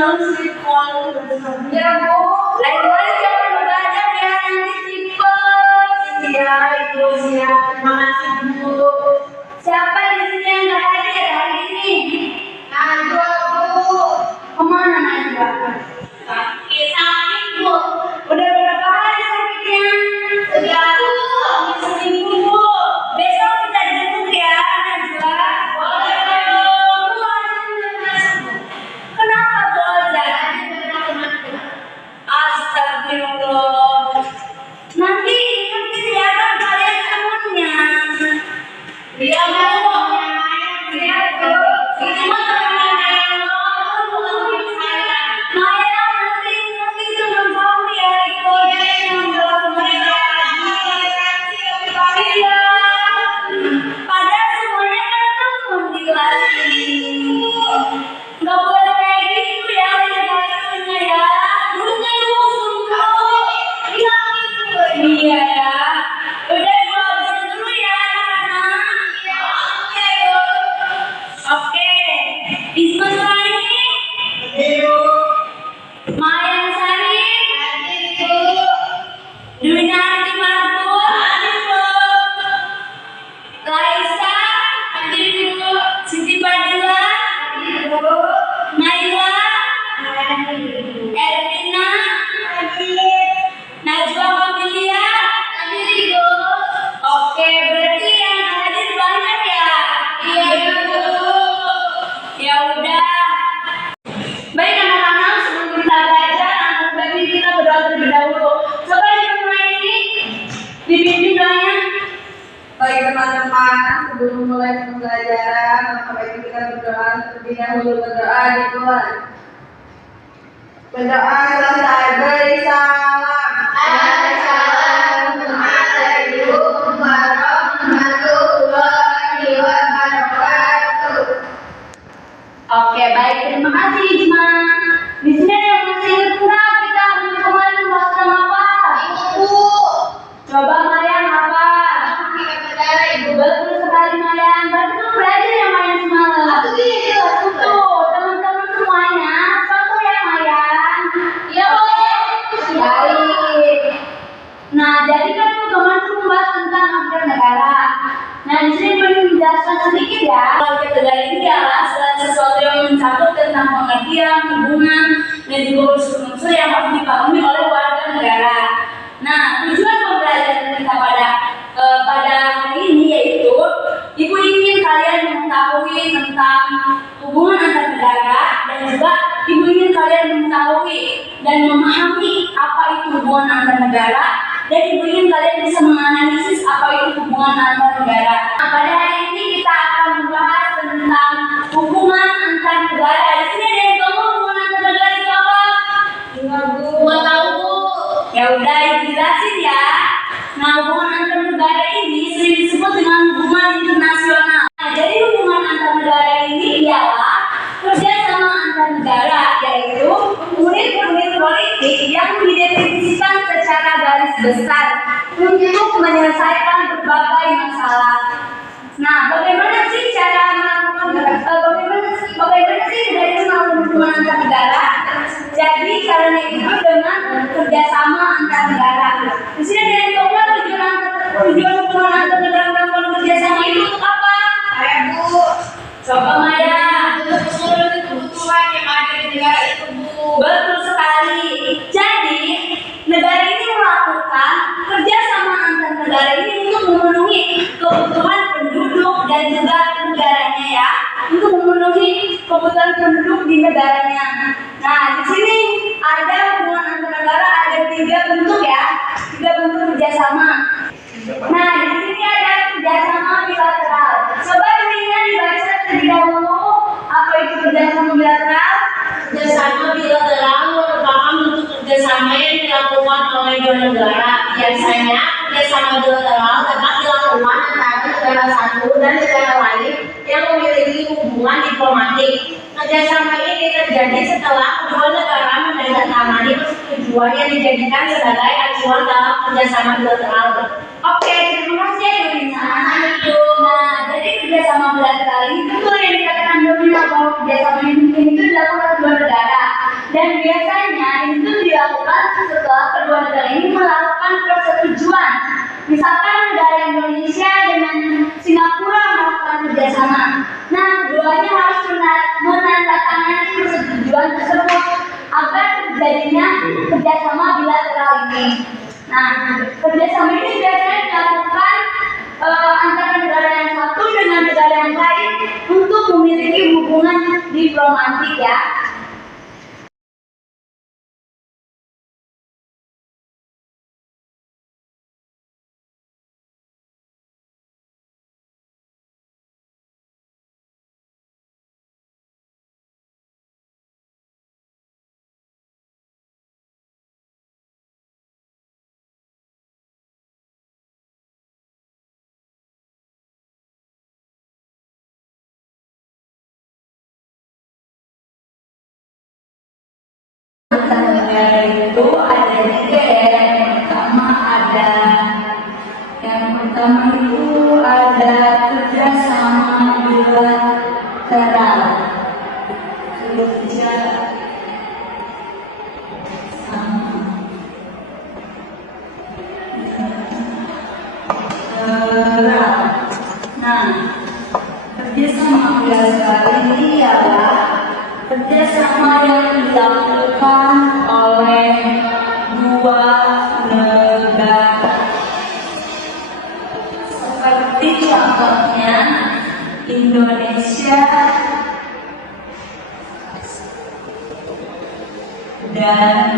Ya Bu, lain-lain jangan begadang ya, nanti tipes. Iya itu ya, terima kasih Bu. Siapa di sini yang nggak hadir hari ini? Najwa Bu. Kemana Najwa? Sakit Bu. Udah berapa hari sakitnya? Sudah seminggu Bu. Besok kita jemput ya Najwa. Boleh Bu. Kenapa belajar? Astagfirullah. Nanti kelihatan kalian temennya. Dia mau dia tuh cuma Maya nanti teman kamu ya ikut iya. Padahal semuanya kan teman di kelas ini. Nggak boleh kayak gitu ya, gurunya ya. Gurunya iya ya. Udah gua habisin dulu ya anak-anak. Oke. Isma Sari. Maya Sari. Dwi Narti Martul. Laisa. Siti Badila. Naila. Ervina. Najwa Familia. Oke, berarti yang hadir banyak ya? Iya Bu. Ya udah. Baik anak-anak, sebelum kita belajar, anak bayi kita berdoa terlebih dahulu. Coba yang mulai ini dibimbing doanya. Baik teman-teman, sebelum mulai pembelajaran, maka baik kita berdoa terlebih dahulu. Berdoa di Tuhan. Berdoa selesai beri salam. Assalamualaikum warahmatullahi wabarakatuh. Oke, baik. Terima kasih, Isma. Di sini ada yang masih ingat nggak kita minggu kemarin bahas tentang apa? Ibu, Coba Mayan apa? kita belajar Ibu. Betul sekali Mayan. Berarti kamu belajar ya Mayan semalam. Aku ini jelas Tuh, teman-teman semuanya, contoh ya Mayan. Iya boleh. Baik. Nah, jadi kan kemarin tuh membahas tentang habitat negara. Nah, di sini boleh menjelaskan sedikit ya. Habitat negara ini adalah sesuatu yang mencakup tentang pengertian, hubungan, dan juga unsur-unsur yang harus dipahami oleh warga negara. Nah, tujuan pembelajaran kita pada hari ini yaitu Ibu ingin kalian mengetahui tentang hubungan antar negara dan juga Ibu ingin kalian mengetahui dan memahami apa itu hubungan antar negara dan Ibu ingin kalian bisa menganalisis apa itu hubungan antar negara. Nah, pada hari ini kita akan membahas tentang hubungan antar negara. Di sini ada yang tahu hubungan antar negara itu apa? Enggak Bu. Gua tahu Bu. Ya udah dijelasin ya. Nah, hubungan antar negara ini sering disebut dengan hubungan internasional. Nah, jadi hubungan antar negara ini ialah kerjasama antar negara, yaitu unit-unit politik yang didefinisikan secara garis besar untuk menyelesaikan berbagai masalah. Nah, bagaimana sih cara bagaimana sih dari melakukan hubungan antar negara? Jadi caranya itu dengan kerjasama antar negara. Di sini ada yang tahu nggak tujuan hubungan antar negara melakukan kerjasama itu untuk apa? Bu. Coba Maya. Seluruh kebutuhan yang ada di negara itu Bu. Betul sekali. Jadi negara ini melakukan kerjasama antar negara ini untuk memenuhi kebutuhan penduduk dan juga negaranya ya, untuk memenuhi kebutuhan penduduk di negaranya. Nah, di sini ada hubungan antar negara ada 3 bentuk ya, 3 bentuk kerjasama. Nah, di sini ada kerjasama bilateral. Coba dulunya dibaca terlebih dahulu apa itu kerjasama bilateral. Kerjasama bilateral merupakan bentuk kerjasama yang dilakukan oleh dua negara. Biasanya kerjasama bilateral dapat dilakukan antara negara satu dan negara lain yang memiliki hubungan diplomatik. Kerjasama ini terjadi setelah kedua negara menandatangani persetujuan yang dijadikan sebagai acuan dalam kerjasama bilateral. Oke, terima kasih ya Dorina. Nah, jadi kerjasama bilateral itu yang dikatakan Dorina bahwa kerjasama ini itu dilakukan oleh 2 negara. dilakukan setelah kedua negara ini melakukan persetujuan. Misalkan negara Indonesia dengan Singapura melakukan kerjasama. Nah, keduanya harus menandatangani persetujuan tersebut agar terjadinya kerjasama bilateral ini. Nah, kerjasama ini biasanya dilakukan antara negara yang satu dengan negara yang lain untuk memiliki hubungan diplomatik ya. Negara itu ada tiga ya. Yang pertama itu ada kerjasama bilateral. Nah, kerjasama bilateral ini ialah kerjasama yang dilakukan oleh dua negara. Seperti contohnya Indonesia dan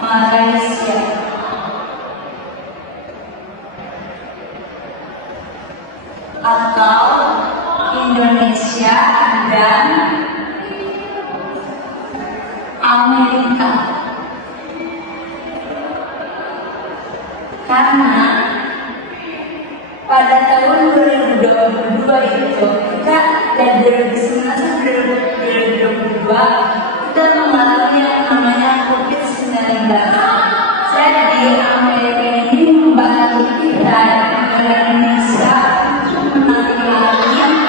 Malaysia. Atau Indonesia dan Amerika. Karena pada tahun 2022 itu dan 2019-2022 kita mengalami yang namanya COVID-19. Jadi Amerika ini membantu kita negara Indonesia untuk menangani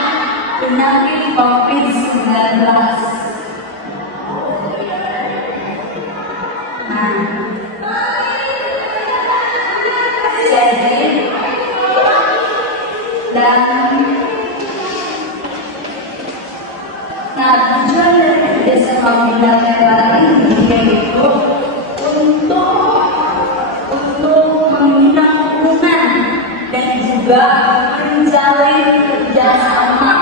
penyakit COVID-19. Tujuan dari kerjasama bilateral ini yaitu untuk membina hubungan dan juga menjalin kerjasama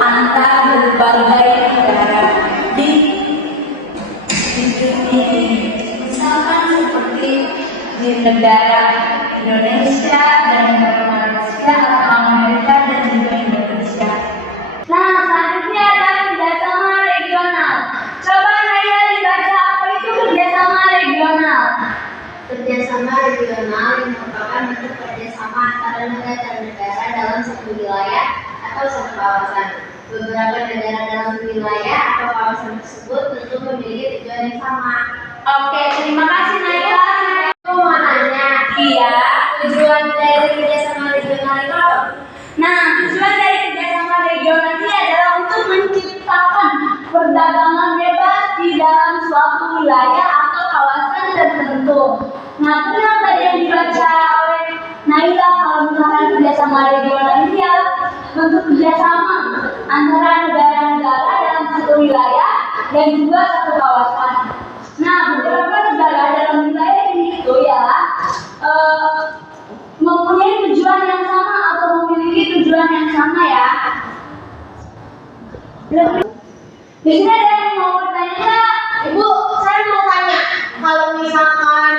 antar berbagai negara di dunia ini. Misalkan seperti di negara Indonesia dan negara Malaysia atau Amerika dan juga Indonesia. Nah, selanjutnya ada kerjasama regional. Coba Naya dibaca apa itu kerjasama regional. Kerjasama regional yang merupakan bentuk kerjasama antara negara dalam satu wilayah atau satu kawasan. Beberapa negara dalam wilayah atau kawasan tersebut tentu memiliki tujuan yang sama. Oke, terima kasih Naya. Aku mau nanya, Iya, tujuan dari kerjasama regional itu apa? nah, tujuan dari kerjasama regional ini adalah untuk menciptakan perdagangan bebas di dalam suatu wilayah atau kawasan tertentu. Nah, benar tadi yang dibaca oleh Naila, kalau misalkan kerjasama regional ini ya bentuk kerjasama antara negara-negara dalam satu wilayah dan juga satu kawasan. Nah, beberapa negara dalam wilayah ini itu ya mempunyai tujuan yang sama atau memiliki tujuan yang sama ya. Di sini ada yang mau bertanya nggak? Ibu, saya mau tanya, kalau misalkan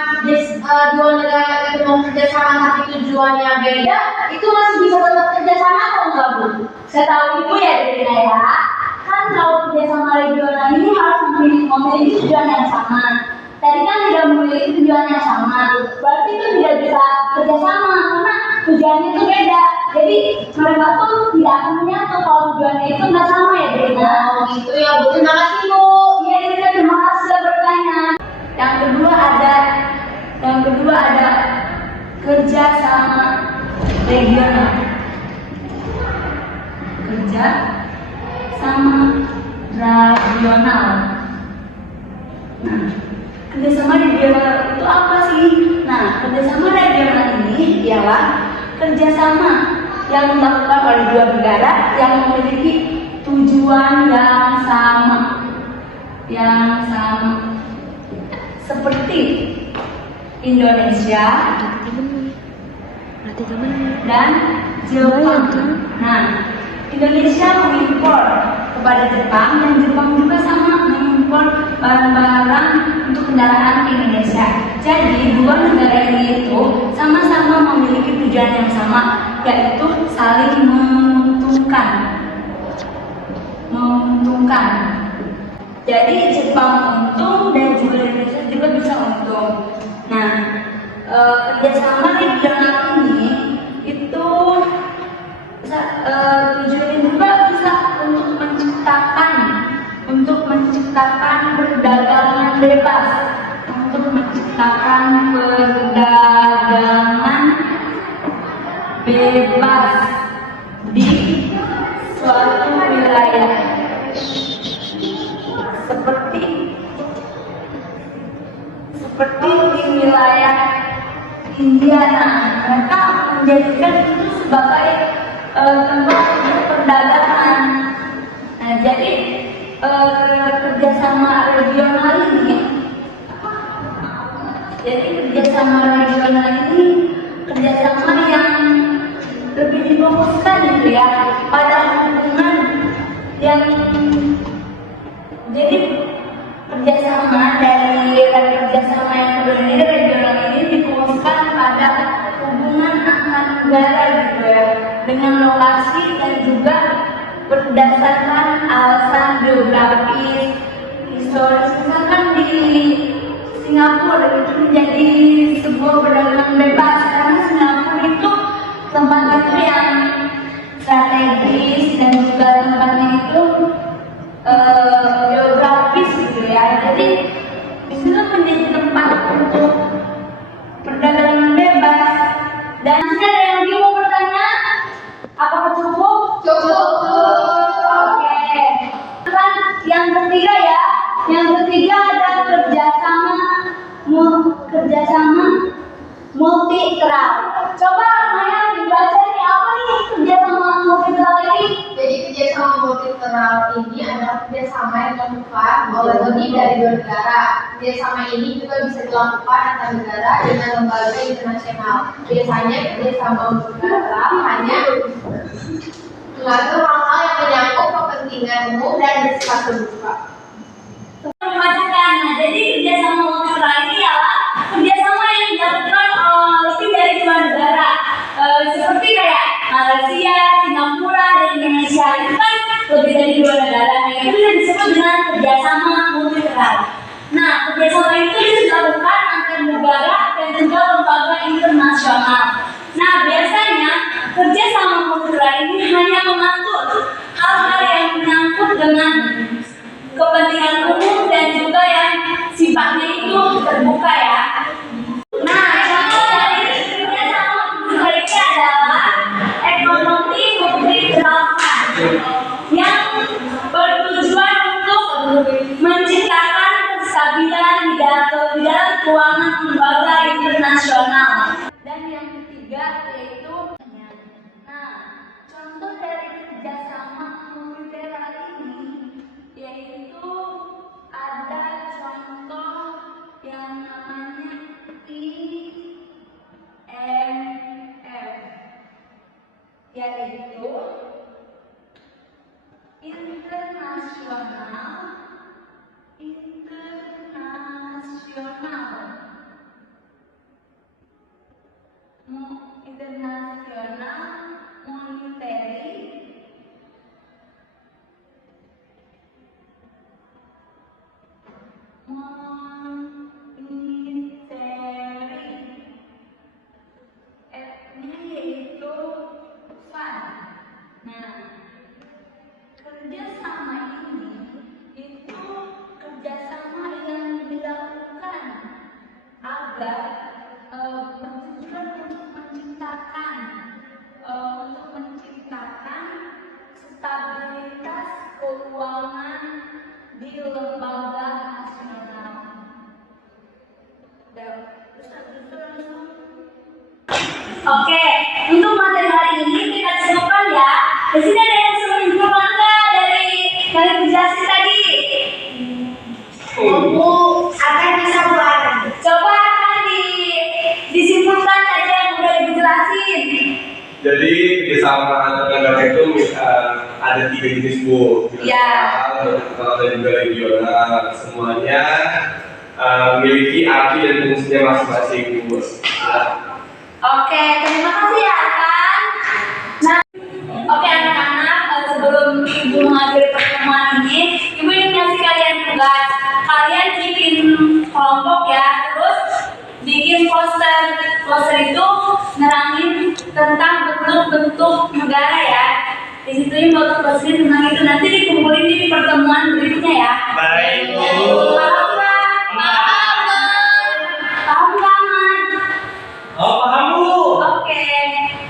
dua negara itu mau kerjasama tapi tujuannya beda, itu masih bisa tetap kerjasama atau enggak, Bu? Setahu ibu ya dari Naya, kan kalau kerjasama regional ini harus memiliki tujuan yang sama. Tadi kan tidak memiliki tujuan yang sama, berarti itu tidak bisa kerjasama karena tujuannya itu beda. Jadi mereka tuh tidak akan menyatu kalau tujuannya itu nggak sama ya, Brina. Oh gitu ya, Bu. Terima kasih, Bu. Iya, Brina, terima kasih sudah bertanya. Yang kedua ada kerjasama regional. Kerjasama regional. Nah, Kerjasama regional itu apa sih? Nah, kerjasama regional ini ialah kerjasama yang dilakukan oleh dua negara yang memiliki tujuan yang sama, seperti Indonesia dan Jepang. Nah, Indonesia mengimpor kepada Jepang dan Jepang juga sama mengimpor barang-barang untuk kendaraan ke Indonesia. Jadi dua negara ini itu sama-sama memiliki tujuan yang sama, yaitu saling menguntungkan. Jadi Jepang untung dan juga Indonesia juga bisa untung. Nah, kerjasama regional ini itu tujuannya juga bisa untuk menciptakan perdagangan bebas, di suatu wilayah seperti di wilayah India. Nah, mereka menjadikan itu sebagai tempat perdagangan. Nah, jadi kerjasama regional ini kerjasama yang lebih difokuskan gitu ya pada hubungan yang jadi kerjasama yang kedua ini regional ini difokuskan pada hubungan antar negara gitu ya, dengan lokasi dan juga berdasarkan alasan geografis, historis. Misalkan di Singapura itu menjadi sebuah perdagangan bebas karena Singapura itu tempatnya itu yang strategis dan juga tempatnya itu geografis gitu ya. Jadi disitu menjadi tempat untuk perdagangan bebas. Dan ada yang lagi mau bertanya? Apakah cukup? Cukup. Oke. Kan yang ketiga ya. Yang ketiga adalah kerjasama multilateral. Coba Maya dibaca nih, apa nih kerjasama multilateral ini? Jadi kerjasama multilateral ini adalah kerjasama yang dilakukan oleh lebih dari dua negara. Kerjasama ini juga bisa dilakukan antar negara dengan lembaga internasional. Biasanya kerjasama multilateral hanya mengatur hal-hal yang menyangkut kepentingan umum dan bersifat terbuka. Membacakan. Nah, jadi kerjasama multilateral ini adalah kerjasama yang dilakukan lebih dari dua negara, seperti kayak Malaysia, Singapura, dan Indonesia. Itu kan lebih dari dua negara. Nah, itu bisa disebut dengan kerjasama multilateral. Nah, kerjasama itu bisa dilakukan antar negara dan juga lembaga internasional. Nah, biasanya kerjasama multilateral ini hanya mengatur hal-hal yang menyangkut dengan kepentingan umum dan juga yang sifatnya itu terbuka ya. Nah, contoh dari kerjasama multilateral ini adalah ekonomi multilateral yang bertujuan untuk menciptakan kestabilan di dalam keuangan lembaga internasional. Dan yang ketiga yaitu contoh dari kerjasama multilateral ini yaitu ada contoh yang namanya IMF, yaitu international monetary yaitu fund. Nah, kerjasama ini itu kerjasama yang dilakukan agar bertujuan untuk menciptakan stabilitas keuangan di lembaga nasional. di sini ada yang sempurna nggak dari penjelasan tadi? Bu, akan bisa buat. Coba disimpulkan aja yang udah ibu jelasin. Jadi kesamaan negara itu ada 3 jenis Bu. Iya. Kalau dan juga regional, semuanya memiliki arti dan fungsinya masing-masing Bu. Oke, terima kasih ya Arkan. Nah, oke anak-anak, sebelum ibu mengakhiri pertemuan ini, ibu ingin ngasih kalian tugas. Kalian bikin kelompok ya, terus bikin poster. Poster itu nerangin tentang bentuk-bentuk negara ya. Di situ ini posternya tentang itu, nanti dikumpulin di pertemuan berikutnya ya. Baik Bu. Paham nggak? Paham banget. Oh paham Bu. Oke,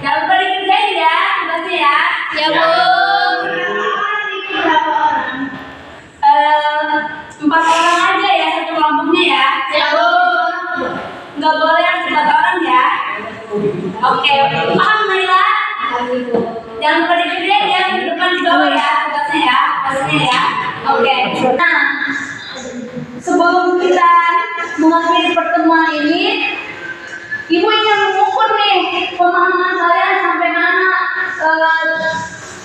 jangan lupa dikerjain ya tugasnya ya. Ya, Bu. Berapa orang? 4 orang aja ya satu kelompoknya ya. Ya, Bu. Nggak boleh yang 4 orang ya. Oke, paham Naila? Jangan lupa dikerjain ya di depan di bawah ya tugasnya ya, tugasnya ya. Oke. Nah, sebelum kita mengakhiri pertemuan ini, Ibu ingin mengukur nih pemahaman kalian sampai mana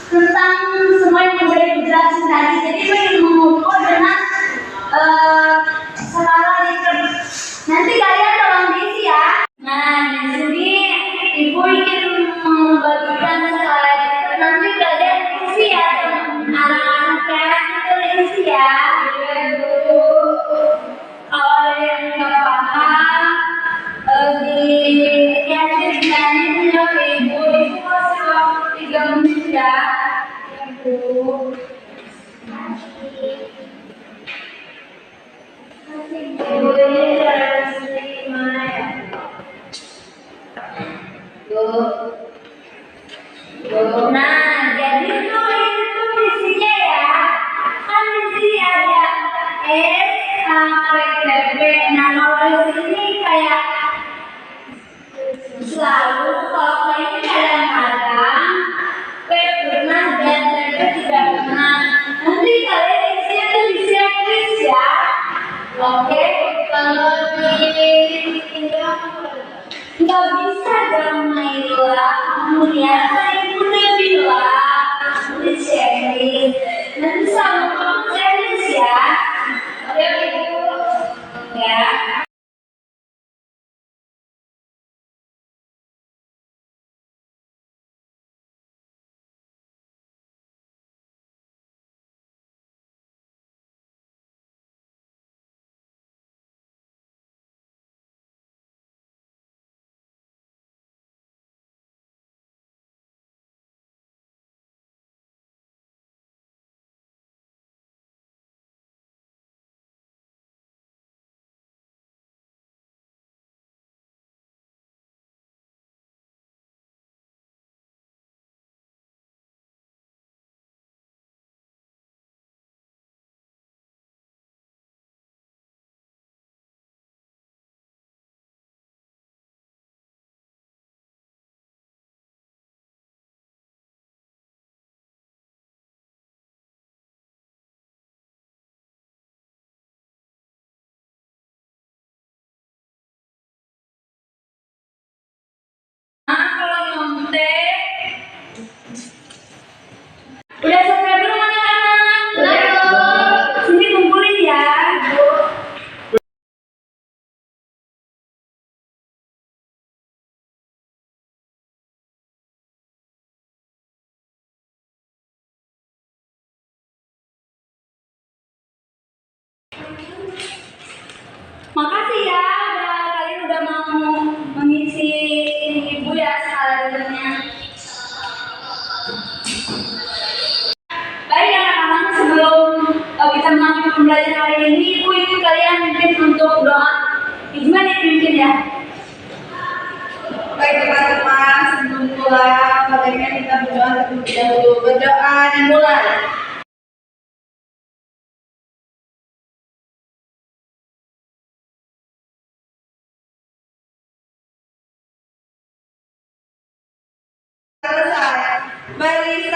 tentang semua yang sudah dijelasin tadi. Jadi Ibu ingin mengukur dengan skala Likert. Nanti kalian tolong diisi ya. Nah di sini Ibu ingin membagikan skala Likert. Nanti kalian isi ya anak-anak ya, kalian isi ya. Kalau ada yang nggak paham di punya ibu masih waktu 3 menit ya. Ibu. Ibu ini cara sendiri mana ya? Nah, jadi itu isinya ya. Kan di sini ada S sampai P. Nah, kalau di sini kayak selalu kalau ini kadang-kadang P pernah dan P tidak pernah. Nanti kalian isinya tuh bisa tulis ya. Oke, kalau nggak bisa dong Naila. Kemudian saya udah bilang tulis sharing. Nanti sama kamu tulis ya. Oke Ibu. Ya. Kalau nyontek udah selesai belum anak-anak? Udah. Sini kumpulin ya. Makasih ya kalian udah mau mengisi Ibu ya sekaliannya. Baik anak-anak, sebelum kita mengakhiri pembelajaran hari ini, Ibu ingin kalian mungkin untuk doa. Gimana mungkin ya? Baik teman-teman, sebelum pulang, baiknya kita berdoa terlebih dahulu. Berdoa dimulai. Selesai. Beri